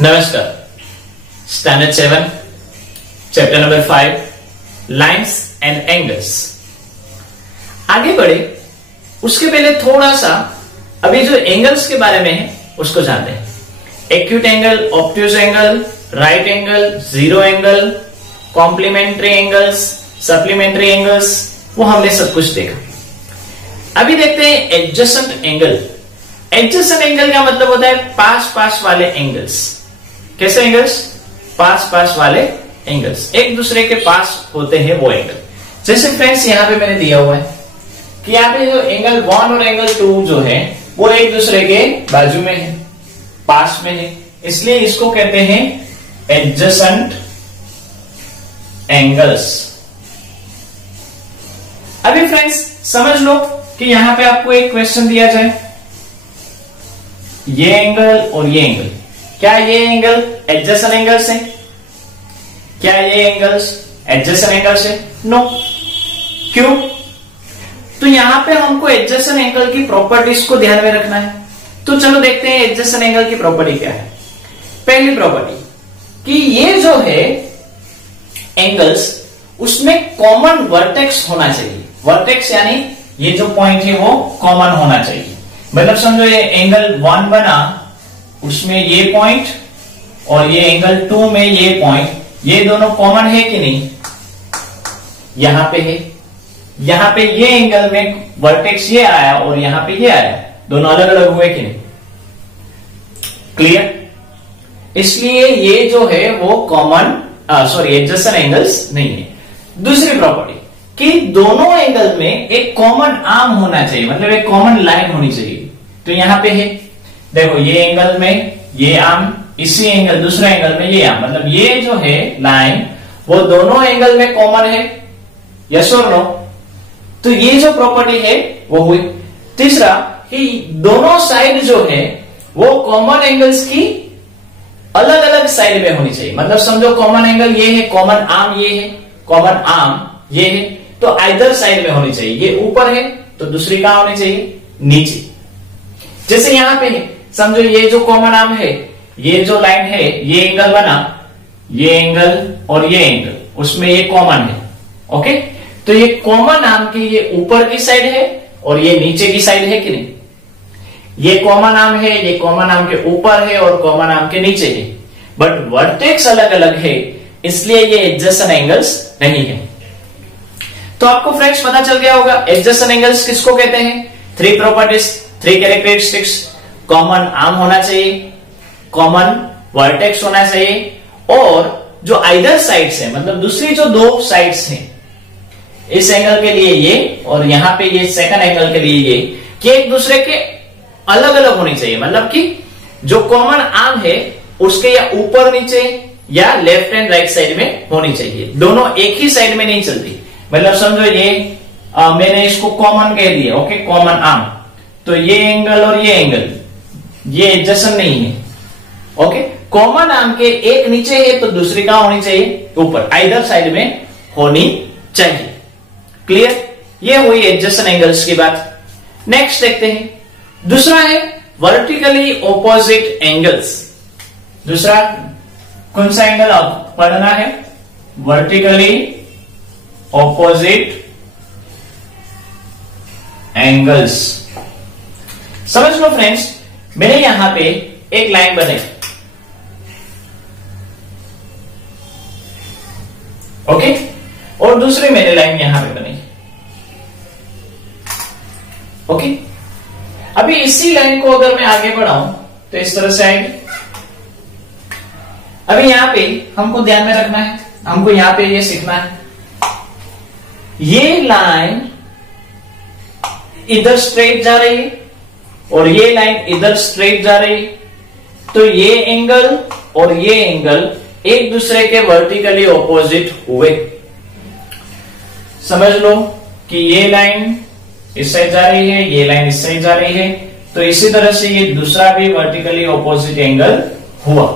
नमस्कार। Standard 7 chapter number 5 lines and angles. आगे बढ़े उसके पहले थोड़ा सा अभी जो एंगल्स के बारे में है उसको जानते हैं। Acute angle, obtuse angle, right angle, zero angle, complementary angles, supplementary angles, वो हमने सब कुछ देखा। अभी देखते हैं एडजेसेंट एंगल। एडजेसेंट एंगल का मतलब होता है पास पास वाले एंगल्स। कैसे एंगल्स? पास पास वाले एंगल्स, एक दूसरे के पास होते हैं वो एंगल। जैसे फ्रेंड्स यहां पे मैंने दिया हुआ है कि यहां पे जो एंगल 1 और एंगल 2 जो है वो एक दूसरे के बाजू में है, पास में है, इसलिए इसको कहते हैं एडजेसेंट एंगल्स। अभी फ्रेंड्स समझ लो कि यहां पे आपको एक क्वेश्चन दिया जाए, ये एंगल और ये एंगल, क्या ये एंगल एडजेसेंट एंगल्स है? क्या ये एंगल्स एडजेसेंट एंगल्स है? नो। क्यों? तो यहां पे हमको एडजेसेंट एंगल की प्रॉपर्टीज को ध्यान में रखना है। तो चलो देखते हैं एडजेसेंट एंगल की प्रॉपर्टी क्या है। पहली प्रॉपर्टी कि ये जो है एंगल्स उसमें कॉमन वर्टेक्स होना चाहिए। वर्टेक्स यानी ये जो पॉइंट है वो कॉमन होना चाहिए। मतलब समझो ये एंगल 1 बना, उसमें ये पॉइंट और ये एंगल 2 में ये पॉइंट, ये दोनों कॉमन है कि नहीं? यहां पे है, यहां पे ये एंगल में वर्टेक्स ये आया और यहां पे ये आया, दोनों अलग अलग हुए कि नहीं? क्लियर? इसलिए ये जो है वो कॉमन एडजेसेंट एंगल्स नहीं है। दूसरी प्रॉपर्टी कि दोनों एंगल में एक कॉमन आर्म होना चाहिए, मतलब एक कॉमन लाइन होनी चाहिए। तो यहां पे है, देखो ये एंगल में ये आर्म, इसी एंगल दूसरे एंगल में ये आर्म, मतलब ये जो है लाइन वो दोनों एंगल में कॉमन है। यस और नो? तो ये जो प्रॉपर्टी है वो हुई। तीसरा कि दोनों साइड जो है वो कॉमन एंगल्स की अलग अलग साइड में होनी चाहिए। मतलब समझो कॉमन एंगल ये है, कॉमन आर्म ये है, कॉमन आर्म ये है, तो आइदर साइड में होनी चाहिए। ये ऊपर है तो दूसरी कहां होनी चाहिए? नीचे। जैसे यहां पे है, समझो ये जो कॉमन आर्म है, ये जो लाइन है, ये एंगल बना, ये एंगल और ये एंगल, उसमें ये कॉमन है। ओके, तो ये कॉमन आर्म की ये ऊपर की साइड है और ये नीचे की साइड है कि नहीं? ये कॉमन आर्म है, ये कॉमन आर्म के ऊपर है और कॉमन आर्म के नीचे है, बट वर्टेक्स अलग अलग है, इसलिए ये एडजेसेंट एंगल्स नहीं है। तो आपको फ्रेंड्स पता चल गया होगा एडजेसेंट एंगल्स किसको कहते हैं। 3 प्रॉपर्टीज, 3 कैरेक्टरिस्टिक्स। कॉमन आर्म होना चाहिए, कॉमन वर्टेक्स होना चाहिए, और जो आइदर साइड्स है, मतलब दूसरी जो दो साइड्स हैं, इस एंगल के लिए ये और यहां पे ये सेकंड एंगल के लिए ये, कि एक दूसरे के अलग अलग होनी चाहिए। मतलब कि जो कॉमन आर्म है उसके या ऊपर नीचे या लेफ्ट एंड राइट साइड में होनी चाहिए, दोनों एक ही साइड में नहीं चलती। मतलब समझो ये मैंने इसको कॉमन कह दिया, ओके, कॉमन आर्म, तो ये एंगल और ये एंगल ये एडजेसेंट नहीं है। ओके, कॉमन आर्म के एक नीचे है तो दूसरी कहां होनी चाहिए? ऊपर, आइदर साइड में होनी चाहिए। क्लियर? ये हुई एडजेसेंट एंगल्स की बात। नेक्स्ट देखते हैं, दूसरा है वर्टिकली ऑपोजिट एंगल्स। दूसरा कौन सा एंगल आप पढ़ना है? Vertically opposite angles. समझ लो फ्रेंड्स, मैंने यहां पे एक लाइन बनाई, ओके, और दूसरी मैंने लाइन यहां पे बनाई, ओके। अभी इसी लाइन को अगर मैं आगे बढ़ाऊं तो इस तरह से आएगी। अभी यहां पे हमको ध्यान में रखना है, हमको यहां पे ये सीखना है, ये लाइन इधर स्ट्रेट जा रही है और ये लाइन इधर स्ट्रेट जा रही है, तो ये एंगल और ये एंगल एक दूसरे के वर्टिकली ऑपोजिट हुए। समझ लो कि ये लाइन इस साइड जा रही है, ये लाइन इस साइड जा रही है, तो इसी तरह से ये दूसरा भी वर्टिकली ऑपोजिट एंगल हुआ।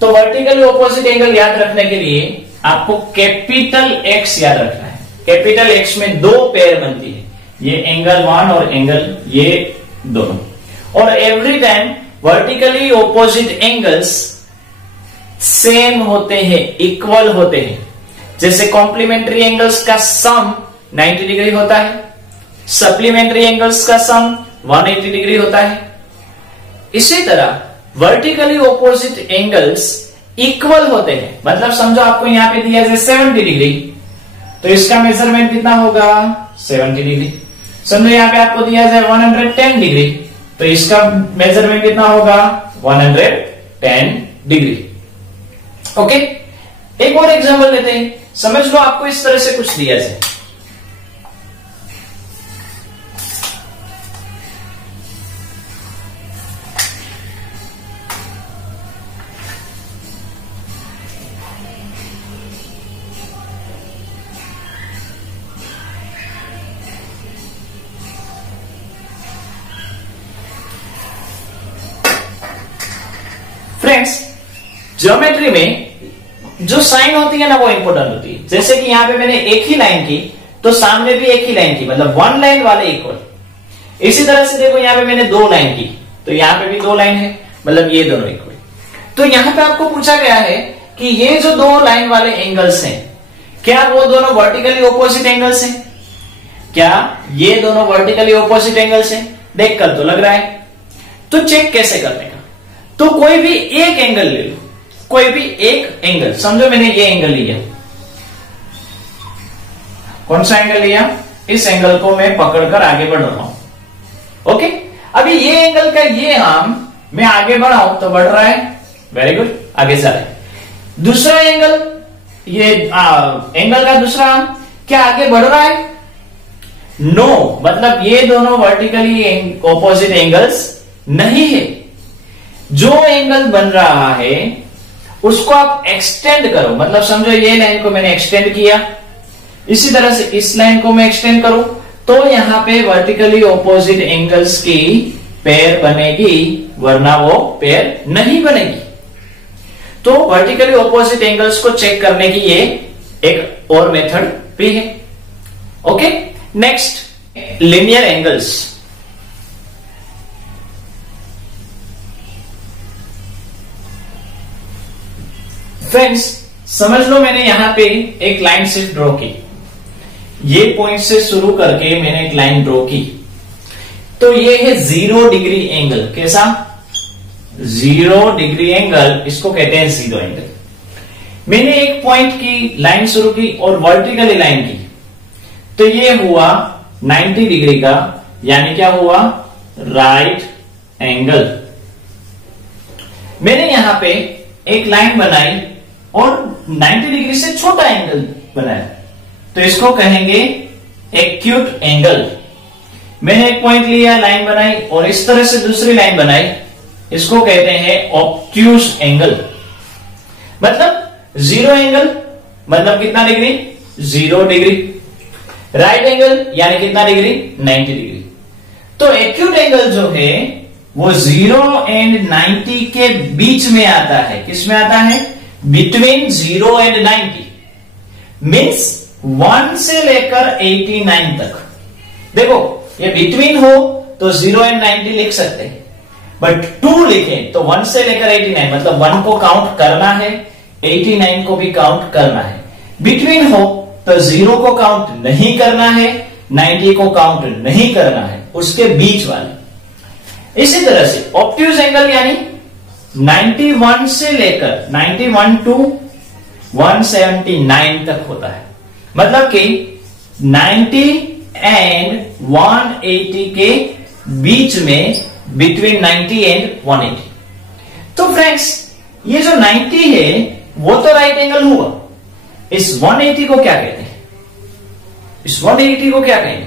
तो वर्टिकली ऑपोजिट एंगल याद रखने के लिए आपको कैपिटल एक्स याद रखना है। कैपिटल एक्स में 2 पेयर बनती है, ये एंगल 1 और एंगल ये दोनों। और every time vertically opposite angles same होते हैं, इक्वल होते हैं। जैसे कॉम्प्लीमेंट्री एंगल्स का सम 90 डिग्री होता है, सप्लीमेंट्री एंगल्स का सम 180 डिग्री होता है। इसी तरह वर्टिकली ऑपोजिट एंगल्स इक्वल होते हैं। मतलब समझो आपको यहां पे दिया जाए 70 डिग्री, तो इसका मेजरमेंट कितना होगा 70 डिग्री। समझो यहां पे आपको दिया जाए 110 डिग्री, तो इसका मेजरमेंट कितना होगा 110 डिग्री। ओके, एक और एग्जांपल लेते हैं। समझ लो आपको इस तरह से कुछ दिया जाए, फ्रेंड्स ज्योमेट्री में जो साइन होती है ना वो इंपॉर्टेंट होती है। जैसे कि यहां पे मैंने एक ही लाइन की तो सामने भी एक ही लाइन की, मतलब वन लाइन वाले इक्वल। इसी तरह से देखो यहां पे मैंने दो लाइन की तो यहां पे भी दो लाइन है, मतलब ये दोनों इक्वल। तो यहां पे आपको पूछा गया है कि ये जो दो लाइन वाले एंगल्स हैं क्या वो दोनों वर्टिकली ऑपोजिट एंगल्स हैं? क्या ये दोनों वर्टिकली ऑपोजिट एंगल्स हैं? देखकर तो लग रहा है। तो चेक कैसे करने का? तो कोई भी एक एंगल ले लो, कोई भी एक एंगल। समझो मैंने ये एंगल लिया, कौन सा एंगल लिया? इस एंगल को मैं पकड़कर आगे बढ़ रहा हूं। ओके, अभी ये एंगल का ये आर्म मैं आगे बढ़ाऊं तो बढ़ रहा है, वेरी गुड, आगे जा रहा है। दूसरा एंगल, ये एंगल का दूसरा आर्म क्या आगे बढ़ रहा है? नो, मतलब ये दोनों वर्टिकली ऑपोजिट एंगल्स नहीं है। जो एंगल बन रहा है उसको आप एक्सटेंड करो, मतलब समझो ये लाइन को मैंने एक्सटेंड किया, इसी तरह से इस लाइन को मैं एक्सटेंड करूं तो यहां पे वर्टिकली ऑपोजिट एंगल्स की पेयर बनेगी, वरना वो पेयर नहीं बनेगी। तो वर्टिकली ऑपोजिट एंगल्स को चेक करने की ये एक और मेथड भी है। Okay, next, linear angles. Friends समझ लो मैंने यहां पे एक लाइन सिर्फ ड्रॉ की, ये पॉइंट से शुरू करके मैंने एक लाइन ड्रॉ की, तो ये है 0 डिग्री एंगल। कैसा? 0 डिग्री एंगल, इसको कहते हैं जीरो एंगल। मैंने एक पॉइंट की लाइन शुरू की और वर्टिकली लाइन की, तो ये हुआ 90 डिग्री का, यानी क्या हुआ? Right angle. मैंने यहां पे एक लाइन बनाई और 90 डिग्री से छोटा एंगल बनाया, तो इसको कहेंगे एक्यूट एंगल। मैंने एक पॉइंट लिया, लाइन बनाई और इस तरह से दूसरी लाइन बनाई, इसको कहते हैं ऑब्ट्यूस एंगल। मतलब 0 एंगल मतलब कितना डिग्री? 0 डिग्री। राइट एंगल यानी कितना डिग्री? 90 डिग्री। तो एक्यूट एंगल जो है वो 0 एंड 90 के बीच में आता है। किस में आता है? बिटवीन 0 एंड 90, मीन्स 1 से लेकर 89 तक। देखो ये बिटवीन हो तो 0 एंड 90 लिख सकते हैं, बट 2 लिखें तो 1 से लेकर 89, मतलब 1 को काउंट करना है, 89 को भी काउंट करना है। बिटवीन हो तो 0 को काउंट नहीं करना है, 90 को काउंट नहीं करना है, उसके बीच वाले। इसी तरह से ऑब्ट्यूज एंगल यानी 91 से लेकर 91 टू 179 तक होता है, मतलब कि 90 एंड 180 के बीच में, बिटवीन 90 एंड 180। तो फ्रेंड्स ये जो 90 है वो तो राइट एंगल हुआ, इस 180 को क्या कहते हैं? इस 180 को क्या कहेंगे?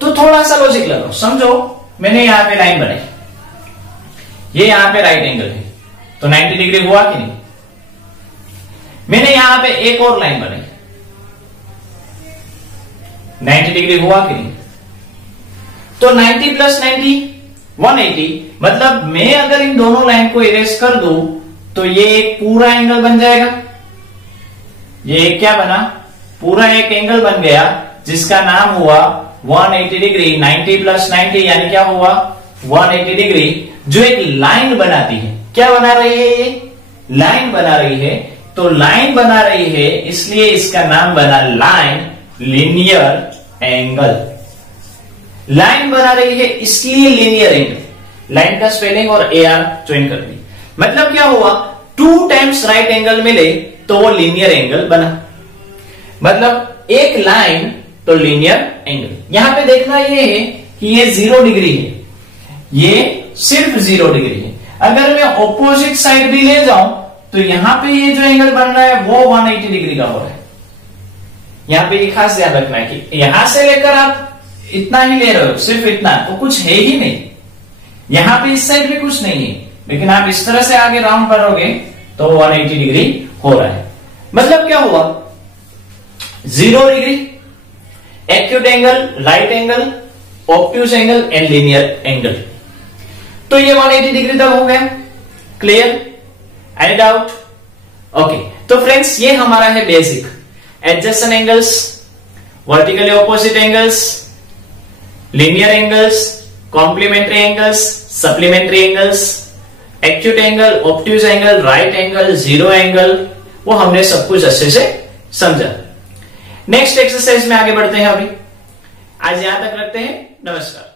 तो थोड़ा सा लॉजिक लगाओ। समझो मैंने यहां पे लाइन बनाई, ये यहां पे राइट एंगल है, तो 90 डिग्री हुआ कि नहीं? मैंने यहां पे एक और लाइन बनाई, 90 डिग्री हुआ कि नहीं? तो 90 प्लस 90 180, मतलब मैं अगर इन दोनों लाइन को इरेज कर दूं तो ये एक पूरा एंगल बन जाएगा। ये एक क्या बना? पूरा एक एंगल बन गया जिसका नाम हुआ 180 डिग्री। 90 प्लस 90 यानी क्या हुआ? 180 डिग्री, जो एक लाइन बनाती है। क्या बना रही है? ये लाइन बना रही है, तो लाइन बना रही है इसलिए इसका नाम बना लाइन लीनियर एंगल। लाइन बना रही है इसलिए लीनियर एंगल। लाइन का स्पेलिंग और AR ज्वाइन कर दी, मतलब क्या हुआ, 2 टाइम्स राइट एंगल मिले तो वो लीनियर एंगल बना। मतलब एक लाइन तो लीनियर एंगल। यहां पे देखना ये है कि ये 0 डिग्री है, ये सिर्फ 0 डिग्री है। अगर मैं ऑपोजिट साइड भी ले जाऊं तो यहां पे ये जो एंगल बन रहा है वो 180 डिग्री का हो रहा है। यहां पे ये खास ध्यान रखना है कि यहां से लेकर आप इतना ही ले रहे हो, सिर्फ इतना, तो कुछ है ही नहीं। यहां पे इस साइड भी कुछ नहीं है, लेकिन आप इस तरह से आगे राउंड करोगे तो 180 डिग्री हो रहा है। मतलब क्या हुआ, 0 degree, acute angle, right angle, obtuse angle and linear angle. तो ये 180 डिग्री तक हो गया। क्लियर? Any doubt? ओके, तो फ्रेंड्स ये हमारा है basic adjacent angles, vertically opposite angles, linear angles, complementary angles, supplementary angles, acute angle, obtuse angle, right angle, 0 angle, वो हमने सब कुछ अच्छे से समझा। नेक्स्ट एक्सरसाइज में आगे बढ़ते हैं। अभी आज यहां तक रखते हैं। नमस्कार।